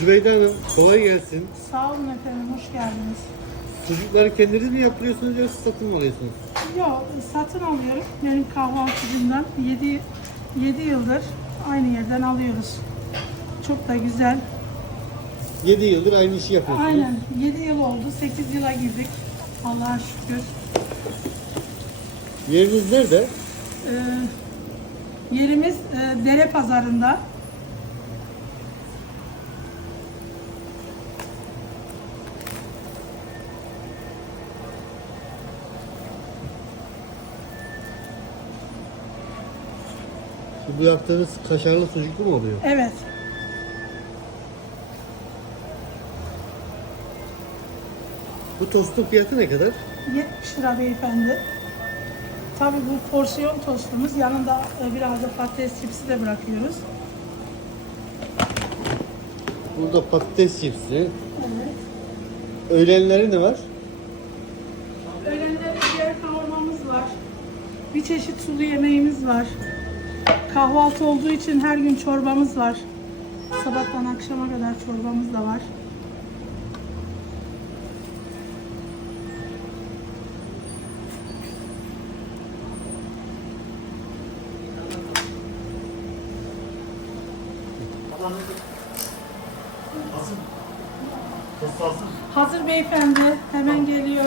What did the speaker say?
Zübeyde Hanım kolay gelsin. Sağ olun efendim, hoş geldiniz. Sucukları kendiniz mi yaptırıyorsunuz yoksa satın mı alıyorsunuz? Yok, satın alıyorum. Benim kahvaltıcımdan 7, 7 yıldır aynı yerden alıyoruz. Çok da güzel. 7 yıldır aynı işi yapıyorsunuz. Aynen, 7 yıl oldu, 8 yıla girdik. Allah'a şükür. Yeriniz nerede? Ee, yerimiz e, Dere Pazarı'nda. Bu yaptığınız kaşarlı sucuklu mu oluyor? Evet, Bu tostun fiyatı ne kadar? 70 lira beyefendi. Tabii bu porsiyon tostumuz. Yanında e, biraz da patates çipsi de bırakıyoruz. Burada patates çipsi. Evet. Öğlenleri ne var? Öğlenleri ciğer kavurmamız var. Bir çeşit sulu yemeğimiz var. Kahvaltı olduğu için her gün çorbamız var. Sabahtan akşama kadar çorbamız da var. Hazır beyefendi hemen geliyor.